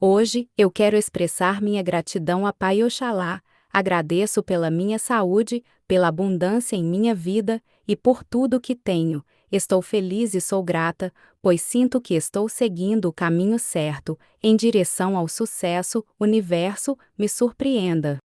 Hoje, eu quero expressar minha gratidão a Pai Oxalá, agradeço pela minha saúde, pela abundância em minha vida e por tudo que tenho. Estou feliz e sou grata, pois sinto que estou seguindo o caminho certo, em direção ao sucesso. Universo, me surpreenda.